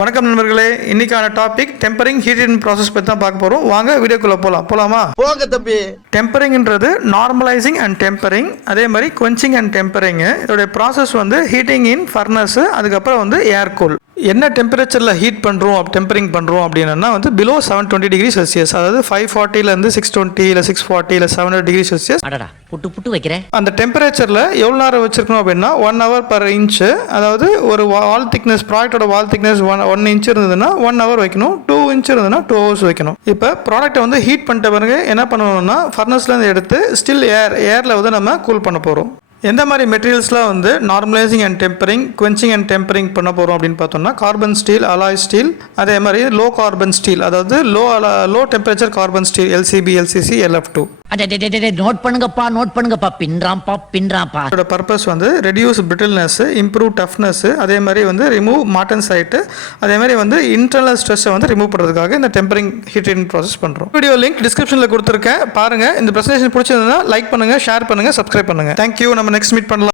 வணக்கம் நண்பர்களே, இன்னைக்கான டாபிக் டெம்பரிங் ஹீட் ப்ராசஸ் பற்றி தான் பார்க்க போகிறோம். வாங்க வீடியோக்குள்ளே போகலாமா? போங்க தம்பி. டெம்பரிங்ன்றது நார்மலைசிங் அண்ட் டெம்பரிங், அதே மாதிரி குவென்ச்சிங் அண்ட் டெம்பரிங். இதோடைய ப்ராசஸ் வந்து ஹீட்டிங் இன் ஃபர்னஸ், அதுக்கப்புறம் வந்து ஏர் கூல். என்ன டெம்பரேச்சரில் ஹீட் பண்ணுறோம் டெம்பரிங் பண்ணுறோம் அப்படின்னா வந்து பிலோ 720 டிகிரி செல்சியஸ், அதாவது 540 620 இல்லை 640 இல்லை 700 டிகிரி செல்சியஸ். புட்டு வைக்கிறேன். அந்த டெம்பரேச்சரில் எவ்வளோ நேரம் வச்சிருக்கணும் அப்படின்னா 1 hour per inch. அதாவது ஒரு வால் திக்னஸ், ப்ராடக்டோட வால் திக்னஸ் 1 inch இருந்ததுன்னா 1 hour வைக்கணும். 2 inch இருந்ததுன்னா 2 hours வைக்கணும். இப்போ ப்ராடக்ட்டை வந்து ஹீட் பண்ணிட்ட பிறகு என்ன பண்ணணும்னா ஃபர்னஸ்லேருந்து எடுத்து ஸ்டில் ஏரில் வந்து நம்ம கூல் பண்ண போகிறோம். எந்த மாதிரி மெட்டீரியல்ஸ்லாம் வந்து normalizing and tempering, quenching and tempering பண்ண போகிறோம் அப்படின்னு பார்த்தோம்னா கார்பன் ஸ்டீல், அலாய் ஸ்டீல், அதே மாதிரி லோ கார்பன் ஸ்டீல், அதாவது low temperature carbon steel, LCB, LCC, LF2. Note பண்ணுங்கப்பா, பின்றாம்பா. இதோட பர்பஸ் வந்து ரெடியூஸ் பிரிட்டில்னஸ், இம்ப்ரூவ் டஃப்னஸ், அதே மாதிரி வந்து ரிமூவ் மார்டன்சைட், அதே மாதிரி வந்து இன்டர்னல் ஸ்ட்ரெஸ்ஸை வந்து ரிமூவ் பண்ணுறதுக்காக இந்த டெம்பரிங் ஹீட்டிங் ப்ராசஸ் பண்ணுறோம். வீடியோ லிங்க் டிஸ்கிரிப்ஷனில் கொடுத்துருக்கேன், பாருங்க. இந்த பிரசன்டேஷன் பிடிச்சிருந்தா லைக் பண்ணுங்க, ஷேர் பண்ணுங்க, சப்ஸ்கிரைப் பண்ணுங்க. தேங்க்யூ. நம்ம நெக்ஸ்ட் மீட் பண்ணலாம்.